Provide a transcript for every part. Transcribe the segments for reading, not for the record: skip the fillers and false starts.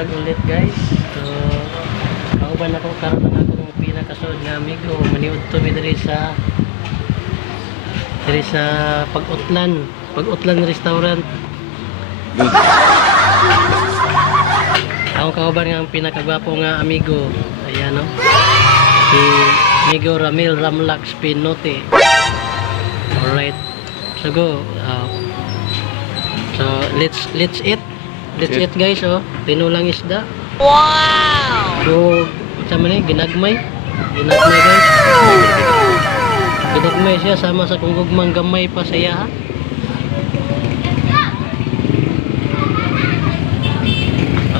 vlog ulit guys. So kauban ako karon ang akong pinakasud nga amigo maniud to mi diri sa Pag-Utlan restaurant. Good. Ako kauban nga ang pinakagwapo nga amigo. Ayan no. Si Amigo Ramil Ramlax Pinote. Alright. So go. So let's eat. Let's eat guys oh. Tinulang isda. Wow! So sama ni ginagmay. Ginagmay guys. Ginagmay siya sama sa kung gamay pa siya ha.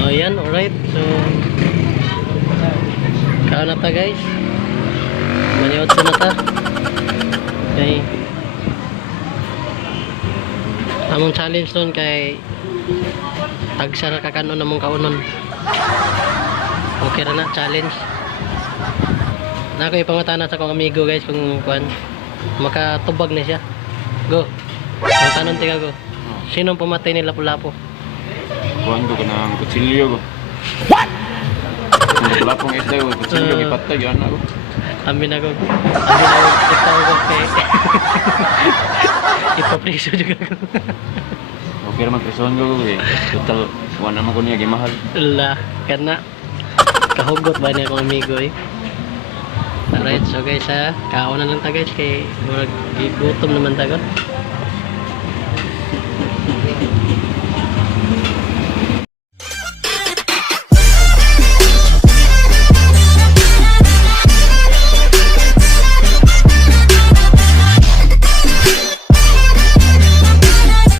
Oh yan, alright. So kaon na ta guys. Maniod na ta. Okay. Among challenge nun kay tagsa na kakanon namong kaunon. Okay ra na challenge. Nako ipangutana sa kong amigo guys kung kuan makatubag na siya. Go. Ang tanon tiga go. Sinong pumatay ni Lapu-Lapu? Kuhan ko ng kutsilyo ko. What? Wala pong isda ko, kutsilyo ipatay yan ako. Amin ako ikaw ko kay ipapriso juga ko. Okay naman prison ko eh. Total, wala naman ko niya gimahal. Lah, kana kahugot ba niya akong amigo eh. Alright, so guys ha, kaon na lang ta guys kay murag gutom naman ta ko.